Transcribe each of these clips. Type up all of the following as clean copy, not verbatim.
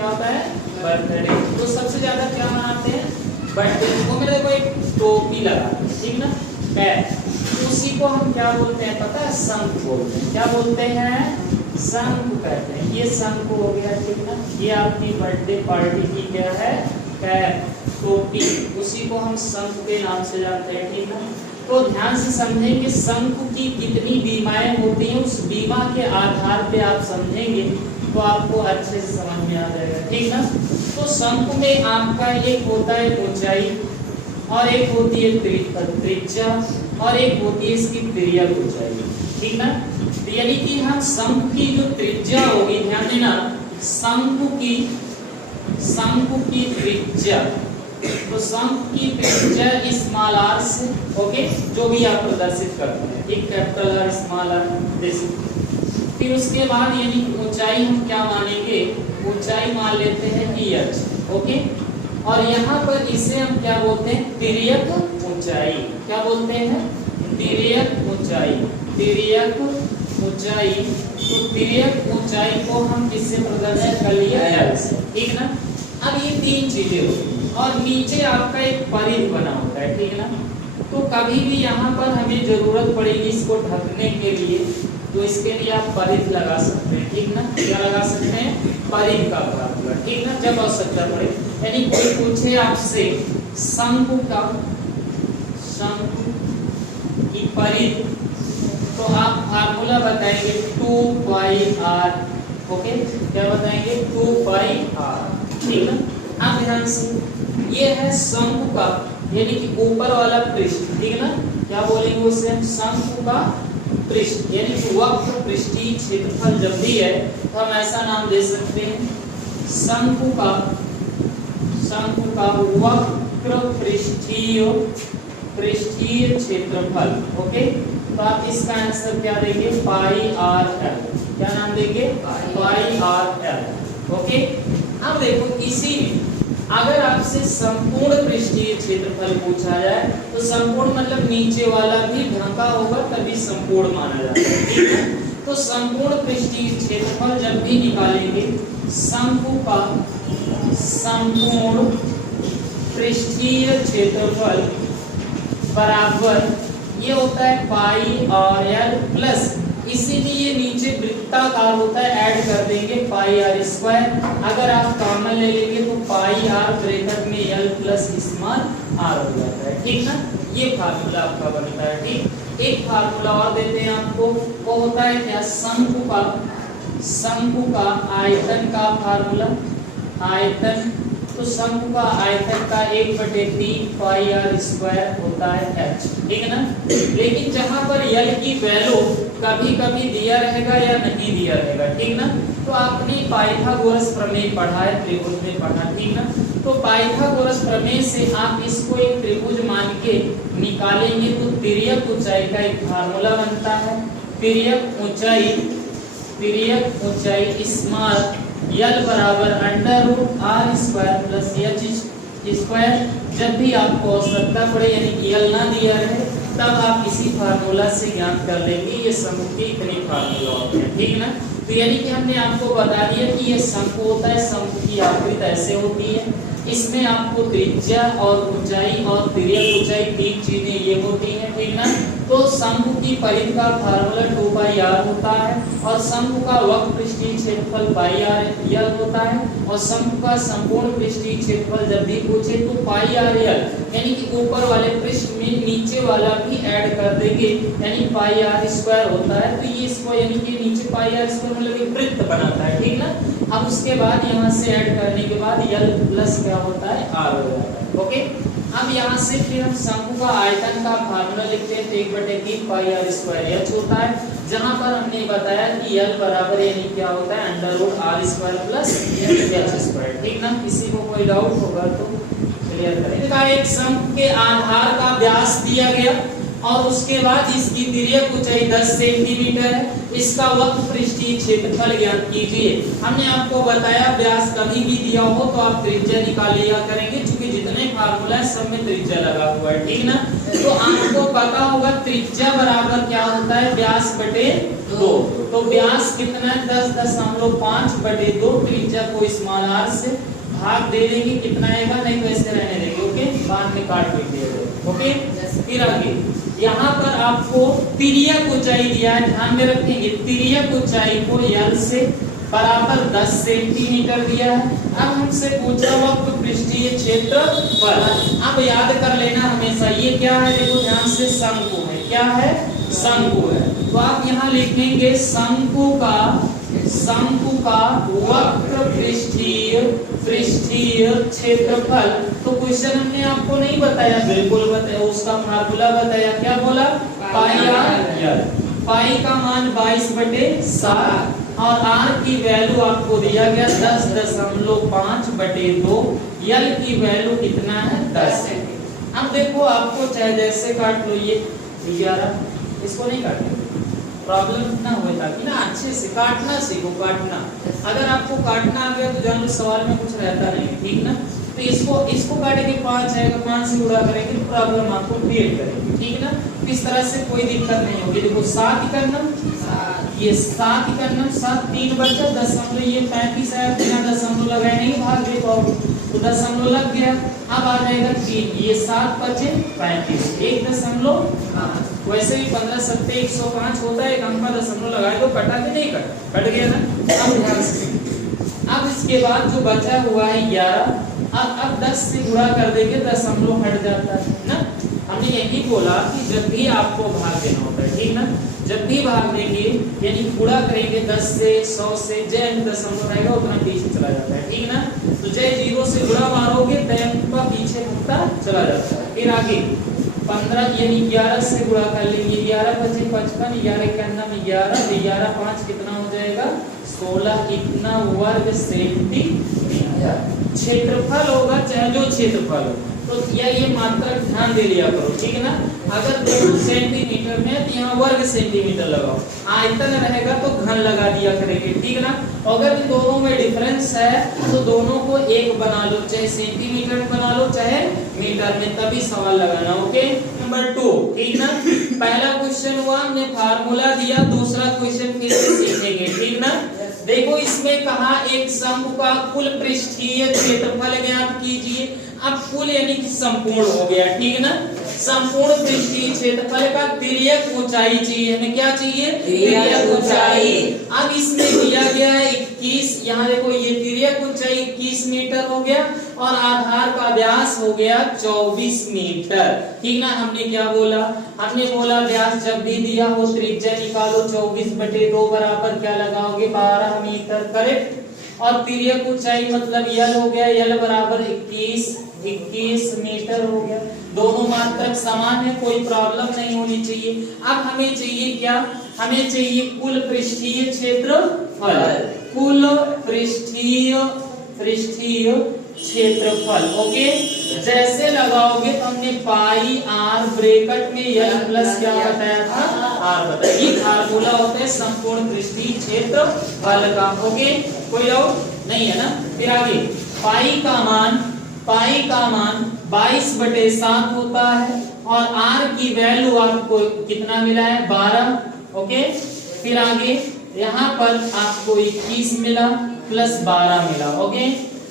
क्या होता है? बर्थडे। तो सबसे ज्यादा क्या मनाते हैं? बर्थडे। वो मेरे को एक टोपी लगा, ठीक ना, कैप, उसी को हम क्या बोलते हैं पता है? शंख बोलते हैं। क्या बोलते हैं? शंख कहते हैं। ये शंख हो गया, ठीक ना। ये आपकी बर्थडे पार्टी की क्या है? कैप, टोपी, उसी को हम शंख के नाम से जानते हैं, ठीक ना। तो ध्यान से समझें कि शंख की कितनी बीमाएं होती हैं, उस बीमा के आधार पे आप समझेंगे तो आपको अच्छे से समझ में आ जाएगा, ठीक ना। तो शंख में आपका एक होता है ऊंचाई और एक होती है त्रिज्या और एक होती है इसकी तिर्यक ऊंचाई, ठीक ना। तो यानी कि हम शंख की जो त्रिज्या होगी, ध्यान देना, शंख की त्रिज्या, तो शंख की त्रिज्या स्मॉल आर से, ओके, जो भी आप प्रदर्शित करते हैं, एक कैपिटल आर स्मॉल आर जैसे। फिर उसके बाद यानी ऊंचाई हम क्या मानेंगे? ऊंचाई मान लेते हैं EH, ओके। और यहाँ पर इसे हम क्या बोलते हैं? तिर्यक ऊंचाई। क्या बोलते हैं? तिर्यक ऊंचाई। तिर्यक ऊंचाई। तो तिर्यक ऊंचाई को हम किससे प्रदर्शित कर लिया? L से, ठीक ना। अब ये तीन चीजें होती हैं और नीचे आपका एक परिध बना होता है, ठीक ना। तो कभी भी यहाँ पर हमें जरूरत पड़ेगी इसको ढकने के लिए, तो इसके लिए आप परिध लगा सकते हैं, ठीक ना। क्या लगा सकते हैं? परिध का फार्मूला, ठीक ना, जब आवश्यकता पड़े। यानी कोई पूछे आपसे शंकु की परिध, तो आप फार्मूला बताएंगे 2πr, ओके। क्या बताएंगे? 2πr, ठीक है। अब ध्यान से, ये है शंकु का यानी कि ऊपर वाला पृष्ठ, ठीक है ना। क्या बोलेंगे उसे? शंकु का पृष्ठ यानी कि वक्र पृष्ठीय क्षेत्रफल जब भी है तो हम ऐसा नाम दे सकते हैं शंकु का वक्र पृष्ठीय क्षेत्रफल, ओके। तो आप इसका आंसर क्या देंगे? πr_l। क्या नाम देंगे? πr_l, okay. अब देखो, किसी अगर आपसे संपूर्ण पृष्ठीय क्षेत्रफल पूछा जाए तो संपूर्ण मतलब नीचे वाला भी ढका होगा तभी संपूर्ण माना जाता है, ठीक है। तो संपूर्ण पृष्ठीय क्षेत्रफल जब भी निकालेंगे, शंकु का संपूर्ण पृष्ठीय क्षेत्रफल बराबर ये होता है πr_l प्लस इसीलिए नीचे वृत्ताकार होता है, ऐड कर देंगे πr²। अगर आप कॉमन ले लेंगे तो πr ब्रैकेट में l प्लस स्मॉल r हो जाता है, ठीक ना। ये फार्मूला आपका बनता है, ठीक। एक फार्मूला और देते हैं आपको, वो होता है क्या? शंकु का आयतन का फार्मूला, आयतन। तो शंकु का आयतन का 1/3 πr² होता है h, ठीक है ना। लेकिन जहां पर l की वैल्यू कभी कभी दिया रहेगा या नहीं दिया रहेगा, ठीक ना। तो आपने पाइथागोरस प्रमेय पढ़ा है, त्रिभुज में पढ़ा, ठीक ना। तो पाइथागोरस प्रमेय से आप इसको एक त्रिभुज मान के निकालेंगे तो तिर्यक ऊंचाई का एक फार्मूला बनता है। तिर्यक ऊंचाई स्मॉल l बराबर √r² प्लस h²। जब भी आपको आवश्यकता पड़े यानी कि l ना दिया रहे तब आप इसी फार्मूला से ज्ञात कर लेंगे ये शंकु के इतने फार्मूला होते हैं, ठीक ना। तो यानी कि हमने आपको बता दिया कि ये शंकु होता है। शंकु की आकृति ऐसे होती है, इसमें आपको त्रिज्या और ऊंचाई और तिर्यक ऊंचाई तीन चीजें ये होती हैं, ठीक ना। तो शंकु की परिध का फार्मूला 2πr होता है और शंकु का वक्र पृष्ठीय क्षेत्रफल πr_l होता है और शंकु का संपूर्ण पृष्ठीय क्षेत्रफल जब भी पूछे तो πr_l यानी कि ऊपर वाले पृष्ठ में नीचे वाला भी ऐड कर देंगे यानी πr² होता है। तो ये इसको यानी कि नीचे πr² मतलब एक वृत्त बनाता है, ठीक ना। अब उसके बाद यहाँ से ऐड करने के बाद l प्लस क्या होता है? r हो जाता है, ओके। अब यहाँ से फिर हम शंकु का आयतन का फार्मूला लिखते हैं, तो 1/3 πr² h होता है, जहाँ पर हमने बताया कि l बराबर यानी क्या होता है? √r² प्लस h², ठीक ना। किसी को कोई डाउट होगा तो क्लियर करें। इसका एक शंकु के आधार का व्यास दिया गया और उसके बाद इसकी तिर्यक ऊंचाई 10 सेंटीमीटर है। इसका वक्र पृष्ठीय क्षेत्रफल ज्ञात कीजिए। हमने आपको बताया व्यास कभी भी दिया हो तो आप त्रिज्या निकाल लिया करेंगे, क्योंकि जितने फार्मूला है, सब में त्रिज्या लगा हुआ है, ठीक ना। तो आपको पता होगा त्रिज्या बराबर क्या होता है, व्यास बटे 2। तो व्यास कितना है 10.5 बटे 2, त्रिज्या को स्मॉल r से भाग दे देंगे, कितना आएगा, नहीं तो ऐसे रहने देंगे, ओके, बाद में काट के दे दो, ओके। फिर आगे यहाँ पर आपको तिर्यक ऊंचाई दिया है, ध्यान में रखेंगे, तिर्यक ऊंचाई को l से बराबर 10 सेंटीमीटर दिया है। अब हमसे पूछा वक्र पृष्ठीय क्षेत्रफल, अब याद कर लेना हमेशा, ये क्या है, देखो ध्यान से, शंकु है, क्या है, शंकु है। तो आप यहाँ लिखेंगे शंकु का वक्र पृष्ठीय क्षेत्रफल। तो क्वेश्चन हमने आपको नहीं बताया, बिल्कुल बताया, उसका फार्मूला बताया, क्या बोला, पाई आर, पाई का मान 22/7 और r की वैल्यू आपको दिया गया 10.5/2, l की वैल्यू कितना है 10 है। अब देखो आपको चाहे जैसे काट लो, ये 11, इसको नहीं काटेंगे, प्रॉब्लम ना हो, ताकि ना अच्छे से काटना सीखो, काटना। अगर आपको काटना आ गया तो जान लो सवाल में कुछ रहता नहीं, ठीक ना। तो इसको काटेंगे 5 आएगा, 5 से गुणा करेंगे तो प्रॉब्लम आपको क्रिएट करेंगे, ठीक ना। इस तरह से कोई दिक्कत नहीं होगी। देखो 7 इकन्नम, ये 7 इकन्नम 7, 3 बचा, दशमलव ये 35 आया, बिना दशमलव लगाए नहीं भाग दे पाओगे, तो दशमलव लग गया। अब आ जाएगा 3, ये 7 बचे 35, 1.5, वैसे भी 15 7 105 होता है, एक अंक में दशमलव लगाए तो कटा कि नहीं कट गया ना। अब ध्यान से, अब इसके बाद जो बचा हुआ है 11, अब 10 से गुणा कर देंगे, दशमलव हट जाता है ना। हमने यही बोला कि जब भी आपको भाग देना होता है, ठीक ना, जब भी भाग देंगे यानी गुणा करेंगे 10 से 100 से, जय दशमलव रहेगा उतना पीछे चला जाता है, ठीक ना। तो जय 0 से गुणा मारोगे तो पीछे मुक्ता चला जाता है। फिर आगे 15 यानी 11 से गुणा कर लेंगे, 11 बचे 55, 11 इकन्नम 11, 11 5 कितना हो जाएगा 16, इतना वर्ग सेंटीमीटर क्षेत्रफल होगा, चाहे जो क्षेत्रफल हो। तो ये मात्रक ध्यान दे लिया करो, ठीक है ना। अगर 2 सेंटीमीटर में तो यहाँ वर्ग सेंटीमीटर लगाओ, आयतन रहेगा तो घन लगा दिया करेंगे, ठीक है ना। अगर इन दोनों में डिफरेंस है तो दोनों को एक बना लो, चाहे सेंटीमीटर में बना लो चाहे मीटर में, तभी सवाल लगाना, ओके। नंबर 2, ठीक ना। पहला क्वेश्चन हुआ, हमने फार्मूला दिया, दूसरा क्वेश्चन फिर से सीखेंगे, ठीक ना। देखो इसमें कहा एक शंकु का कुल पृष्ठीय क्षेत्रफल ज्ञात कीजिए। अब कुल यानी कि संपूर्ण हो गया, ठीक ना। संपूर्ण पृष्ठीय क्षेत्रफल का तिर्यक ऊंचाई चाहिए, हमें क्या चाहिए, तिर्यक ऊंचाई। अब इसमें दिया गया है 21, यहाँ देखो ये तिर्यक ऊंचाई 21 मीटर हो गया और आधार का व्यास हो गया 24 मीटर, ठीक ना। हमने क्या बोला, हमने बोला व्यास जब भी दिया हो त्रिज्या निकालो, 24/2 बराबर क्या लगाओगे 12 मीटर, करेक्ट। और तिर्यक ऊंचाई मतलब यल हो गया, यल बराबर 21 मीटर हो गया। दोनों मात्रक समान है, कोई प्रॉब्लम नहीं होनी चाहिए। अब हमें चाहिए क्या, हमें चाहिए कुल पृष्ठीय क्षेत्रफल, कुल पृष्ठीय क्षेत्रफल, ओके। जैसे लगाओगे तो हमने पाई आर ब्रैकेट में यल प्लस क्या बताया था, आर बताया। ये फार्मूला होता है संपूर्ण पृष्ठीय क्षेत्रफल का, ओके, कोई डाउट नहीं है ना। फिर आगे पाई का मान 22/7 होता है और r की वैल्यू आपको कितना मिला है 12, ओके। फिर आगे यहाँ पर आपको 21 मिला प्लस 12 मिला, ओके।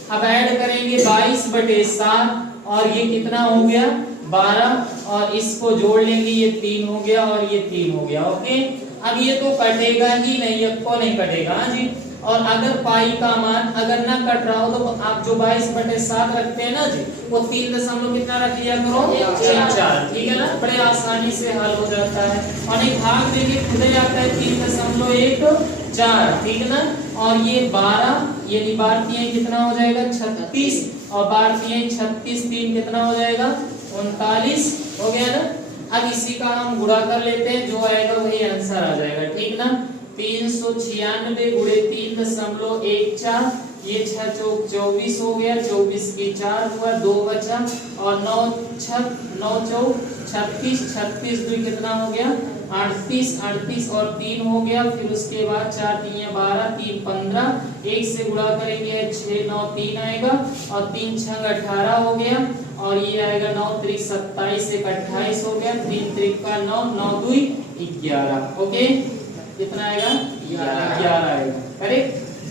अब ऐड करेंगे 22/7 और ये कितना हो गया 12 और इसको जोड़ लेंगे, ये 3 हो गया और ये 3 हो गया, ओके। अब ये तो कटेगा ही नहीं, अब को नहीं कटेगा, हाँ जी। और अगर पाई का मान अगर ना कट रहा हो तो आप जो 22/7 रखते हैं ना जी, वो 3 दशमलव कितना रख लिया करो 4, ठीक है ना। बड़े आसानी से हल हो जाता है और एक भाग देंगे खुद ही आता है 3.14, ठीक है ना। और ये 12 यानी बारतीय कितना हो जाएगा 36 और बारतीय 36 3 कितना हो जाएगा 39 हो गया ना। अब इसी का हम गुणा कर लेते हैं, जो आएगा वही आंसर आ जाएगा, ठीक ना। 396 गुणे 3.14, ये 6 चौक 24 हो गया, 24 की 4 हुआ, 2 बचा और 9 चौक 36, 36 2 कितना हो गया 38, 38 और 3 हो गया। फिर उसके बाद 4 3 12, 3 15, 1 से गुणा करेंगे 6 9 3 आएगा और 3 6 18 हो गया और ये आएगा 9 3 27, 1 28 हो गया, 3 3 का 9, 9 2 11। ओके, कितना आएगा 11 आएगा, करेक्ट।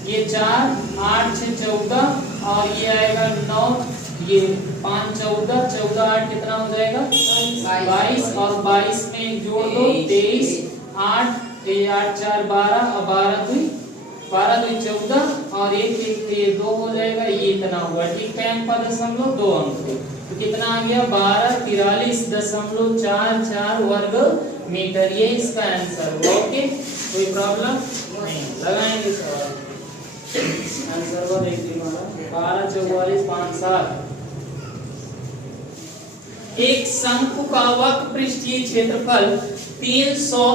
ये 4 8 6 14 और ये आएगा 9, ये 5 14, 14 8 कितना हो जाएगा 22 और 22 में एक जोड़ दो 23, 8 8 4 12 और 12 2 14 और एक ये 2 हो जाएगा, ये इतना हुआ। ठीक है, अंक का दशमलव 2 अंक थे तो कितना आ गया 12 43.44 वर्ग मीटर। ये इसका आंसर हुआ। ओके, कोई प्रॉब्लम नहीं, लगाएंगे सवाल। आंसर वो देखिए हमारा 12 44 5 7। एक शंकु का वक्र पृष्ठीय क्षेत्रफल 300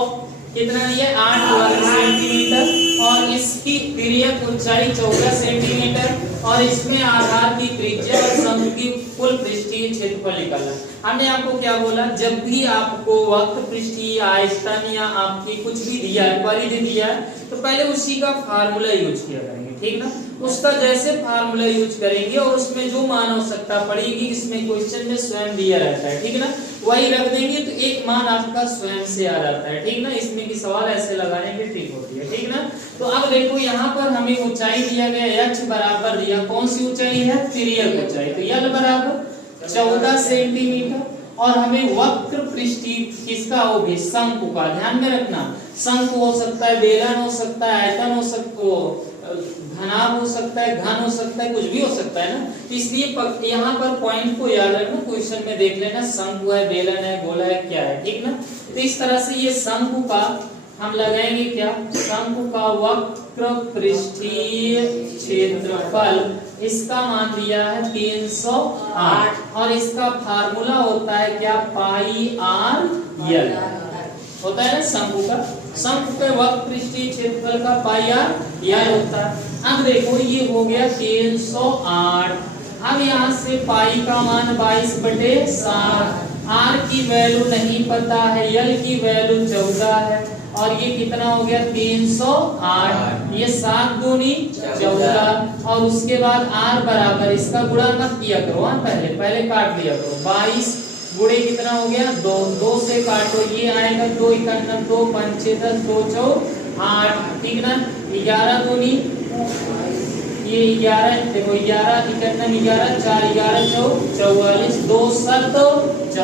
कितना है 8 वर्ग सेंटीमीटर और इसकी तिर्यक ऊंचाई 14 सेंटीमीटर और इसमें आधार की त्रिज्या और शंकु की कुल पृष्ठीय क्षेत्रफल निकालना। हमने आपको क्या बोला, जब भी आपको वक्र पृष्ठीय आयतन या आपकी कुछ भी दिया है, परिधि दिया है, तो पहले उसी का फार्मूला यूज किया करेंगे, ठीक ना। उसका जैसे फार्मूला यूज करेंगे और उसमें जो मान आवश्यकता पड़ेगी, इसमें क्वेश्चन में स्वयं दिया रहता है, ठीक ना, वही रख देंगे तो एक मान आपका स्वयं से आ जाता है, ठीक ना। इसमें की सवाल ऐसे लगाने की ट्रिक होती है, ठीक ना। तो अब देखो यहाँ पर हमें ऊंचाई दिया गया h बराबर दिया, कौन सी ऊंचाई है तिर्यक ऊंचाई, तो l बराबर 14 सेंटीमीटर और हमें वक्र पृष्ठीय किसका हो भी शंकु का, ध्यान में रखना शंकु हो सकता है, बेलन हो सकता है, आयतन हो सकता है, घनाभ हो सकता है, घन हो सकता है, कुछ भी हो सकता है ना। तो इसलिए यहाँ पर पॉइंट को याद रखना, क्वेश्चन में देख लेना शंकु है, बेलन है, गोला है, क्या है, ठीक ना। तो इस तरह से ये शंकु का हम लगाएंगे क्या, शंकु का वक्र पृष्ठीय क्षेत्रफल, इसका मान दिया है 308 और इसका फार्मूला होता है क्या पाई आर यल होता है ना शंकु का, शंकु के वक्र पृष्ठीय क्षेत्रफल का पाई आर यल होता है। अब देखो ये हो गया 308, अब यहाँ से पाई का मान 22/7, आर की वैल्यू नहीं पता है, यल की वैल्यू 14 है और ये कितना हो गया 308, ये 7 दूनी 14 और उसके बाद r बराबर इसका गुणा मत किया करो, पहले काट दिया करो, 22 गुणे कितना हो गया 2, 2 से काटो ये आएगा 2 51 2 5 6 10 2 4 8, ठीक ना। 11 दूनी ये 11 देखो 11 51 11 4 11 44 2 7 14, तो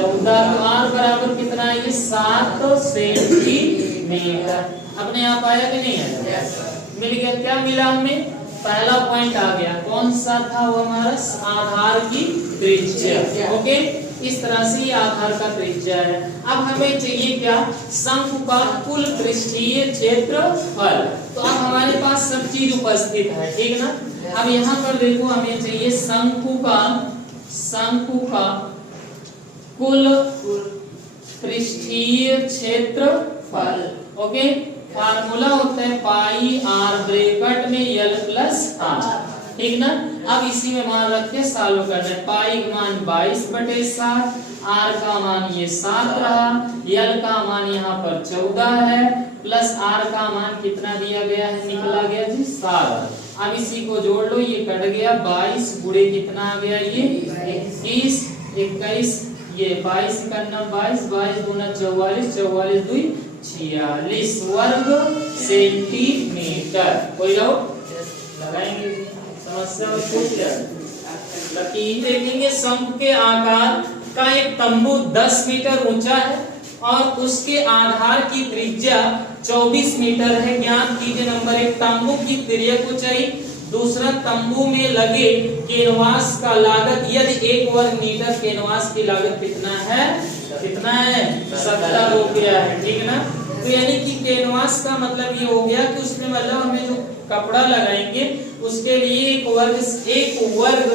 r बराबर कितना है ये 7 सेंटीमीटर। अपने आप आया कि नहीं आया, मिल गया। क्या मिला हमें, पहला पॉइंट आ गया, कौन सा था वो हमारा आधार की त्रिज्या। ओके, इस तरह से ये आधार का त्रिज्या है। अब हमें चाहिए क्या, शंकु का कुल पृष्ठीय क्षेत्रफल। तो अब हमारे पास सब चीज उपस्थित है, ठीक ना। अब यहाँ पर देखो हमें चाहिए शंकु का कुल पृष्ठीय क्षेत्रफल। ओके, फार्मूला होता है पाई आर ब्रैकेट में यल प्लस आर, ठीक ना। अब इसी में मान रख के सॉल्व करना है। पाई का मान 22/7, आर का मान ये 7 रहा, यल का मान यहाँ पर 14 है प्लस आर का मान कितना दिया गया है, निकला गया जी 7। अब इसी को जोड़ लो, ये कट गया 22 गुणे कितना आ गया ये 21 21, ये 22 का 22 22 दूना 44 44 2 46 वर्ग सेंटीमीटर। कोई डाउट लगाएंगे, समस्या में पूछ लिया। लकीर देखेंगे शंकु के आकार का एक तंबू 10 मीटर ऊंचा है और उसके आधार की त्रिज्या 24 मीटर है। ज्ञात कीजिए नंबर 1 तंबू की तिर्यक ऊंचाई, दूसरा तंबू में लगे कैनवास का लागत, यदि 1 वर्ग मीटर कैनवास की लागत कितना है 70 रुपया है, ठीक ना। तो यानी कि कैनवास का मतलब ये हो गया कि उसमें मतलब हमें जो कपड़ा लगाएंगे उसके लिए एक वर्ग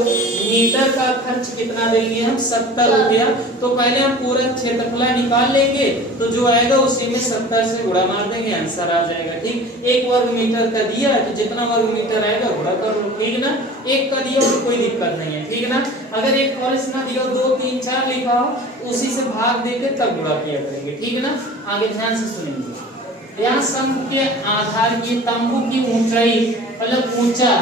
मीटर का खर्च कितना देंगे हम 70 रुपया। तो पहले हम पूरा क्षेत्रफल निकाल लेंगे, तो जो आएगा उसी में 70 से गुणा मार देंगे, आंसर आ जाएगा। ठीक, एक वर्ग मीटर का दिया तो जितना वर्ग मीटर आएगा गुणा कर लो, ठीक ना। एक का दिया तो कोई दिक्कत नहीं है, ठीक ना। अगर एक फॉरेस्ट ना दिया 2 3 4 लिखा हो उसी से भाग देके तब गुणा किया करेंगे, ठीक है ना। आगे ध्यान से सुनेंगे। यहाँ शंख के आधार की तंबू की ऊंचाई मतलब ऊंचा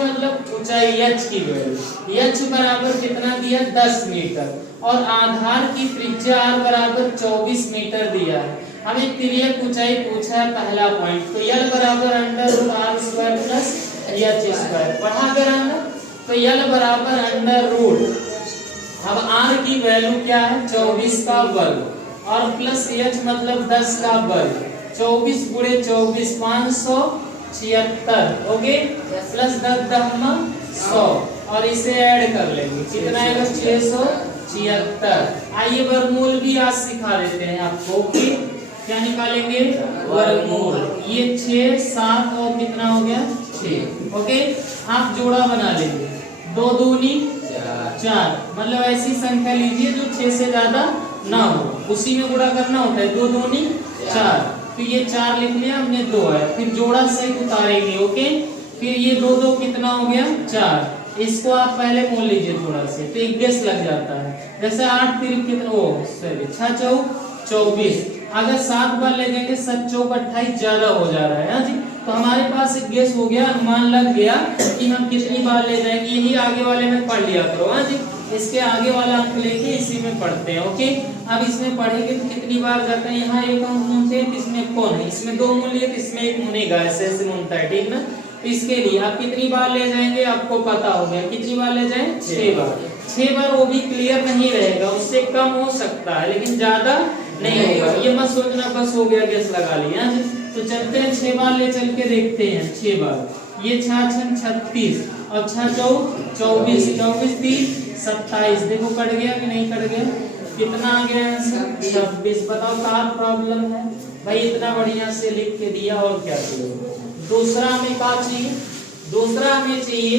मतलब ऊंचाई h की वैल्यू h बराबर कितना दिया 10 मीटर और आधार की त्रिज्या r बराबर 24 मीटर दिया है। हमें तिर्यक ऊंचाई पूछा है पहला पॉइंट, तो l बराबर √r² प्लस h²। पढ़ा कर तो l बराबर √ अब r की वैल्यू क्या है 24 का वर्ग और प्लस h मतलब 10 का वर्ग, 24 गुणे 24 576, ओके, प्लस 10 100 और इसे ऐड कर लेंगे, कितना आएगा 676। आइए वर्गमूल भी आज सिखा देते हैं आपको, ओके। क्या निकालेंगे वर्गमूल, ये 6 7 और कितना हो गया 6, ओके। आप जोड़ा बना लेंगे, 2 दूनी 4, मतलब ऐसी संख्या लीजिए जो 6 से ज्यादा ना हो, उसी में गुणा करना होता है, 2 दूनी 4। तो ये 4 लिख लिया हमने, 2 है, फिर जोड़ा सहित उतारेंगे, ओके। फिर ये 2 2 कितना हो गया 4, इसको आप पहले मोल लीजिए थोड़ा से, तो एक गेस लग जाता है। जैसे 8 3 कितना, ओ सॉरी 6 4 24, अगर 7 बार ले जाएंगे 7 4 28 ज्यादा हो जा रहा है, हाँ जी। तो हमारे पास एक गेस हो गया, अनुमान लग गया कि हम कितनी बार ले जाएंगे। यही आगे वाले में पढ़ लिया करो, हाँ जी। इसके आगे वाला अंक लेके इसी में पढ़ते हैं, ओके। अब इसमें पढ़ेंगे तो कितनी बार जाता है, यहाँ एक अंक मुनते हैं तो इसमें कौन है, इसमें 2 मूल्य तो इसमें 1 मुनेगा, ऐसे ऐसे मुनता है, ठीक ना। तो इसके लिए आप कितनी बार ले जाएंगे आपको पता हो गया, कितनी बार ले जाएं 6 बार। 6 बार वो भी क्लियर नहीं रहेगा, उससे कम हो सकता है लेकिन ज्यादा नहीं होगा, ये मत सोचना बस हो गया गैस लगा लिया। तो चलते हैं 6 बार ले चल के देखते हैं, 6 बार, ये 6 6 36 और 6 4 24 24 3 27, देखो कट गया कि नहीं कट गया, कितना आ गया आंसर 26। बताओ क्या प्रॉब्लम है भाई, इतना बढ़िया से लिख के दिया और क्या चाहिए। दूसरा हमें क्या चाहिए, दूसरा हमें चाहिए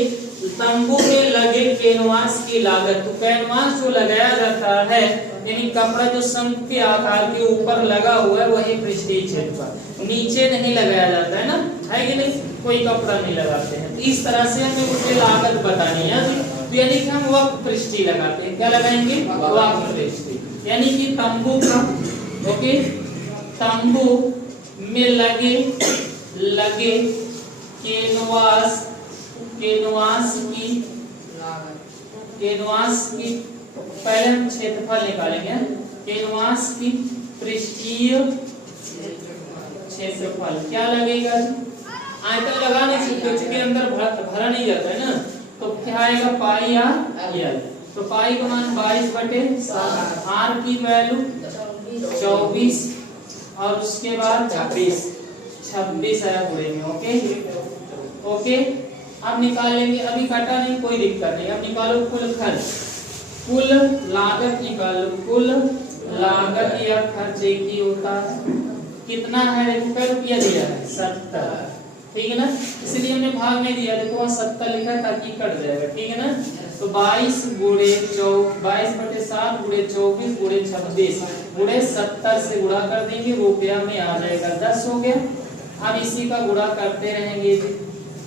तंबू में लगे कैनवास की लागत। तो कैनवास जो लगाया जाता है यानी कपड़ा जो शंख के आकार के ऊपर लगा हुआ है वही पृष्ठीय क्षेत्रफल, नीचे नहीं लगाया जाता है ना, है कि नहीं, कोई कपड़ा नहीं लगाते हैं। तो इस तरह से हमें उसकी लागत बतानी है, तो यानी कि हम वक्र पृष्ठीय लगाते हैं, क्या लगाएंगे वक्र पृष्ठीय, यानी कि तंबू का, ओके, तंबू में लगे कैनवास की पहले हम क्षेत्रफल निकालेंगे, कैनवास की पृष्ठीय क्षेत्रफल क्या लगेगा, आयतन लगा नहीं सकते क्योंकि अंदर भरा नहीं जाता है ना, तो क्या आएगा पाई r, तो पाई का मान 22/7, r की वैल्यू 24 और उसके बाद 26 आया पूरे में, ओके। अब निकालेंगे, अभी काटा नहीं कोई दिक्कत नहीं, अब निकालो कुल खर्च, कुल लागत निकालो, कुल लागत या खर्च एक ही होता है, कितना है देखो, क्या रुपया दिया है 70, ठीक है ना, इसलिए हमने भाग नहीं दिया, देखो वहाँ 70 लिखा है ताकि कट जाएगा, ठीक है ना। तो 22 गुणे 22/7 गुणे 24 गुणे 26 गुणे 70 से गुणा कर देंगे, रुपया में आ जाएगा 10 हो गया। अब इसी का गुणा करते रहेंगे,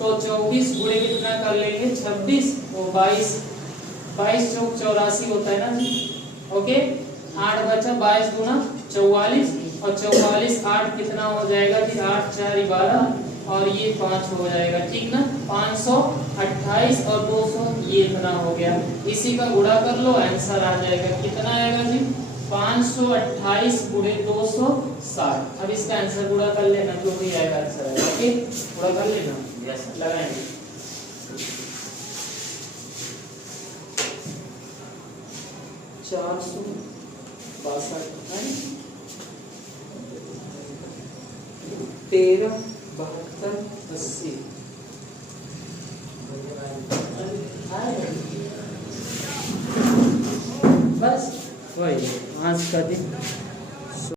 तो 24 गुणे कितना कर लेंगे 26, तो 22 चौक 84 होता है ना जी, ओके। 8 बचा, 22 गुना 44 और 44 8 कितना हो जाएगा जी, 8 4 12 और ये 5 हो जाएगा, ठीक ना। 528 और 200 ये इतना हो गया, इसी का गुणा कर लो, आंसर आ जाएगा, कितना आएगा जी 528 गुणे 260। अब इसका आंसर गुणा कर लेना, जो भी आएगा आंसर आएगा, ओके, गुणा कर लेना, यस लगाएंगे। चार 13 72 80 बस वही आज का दिन।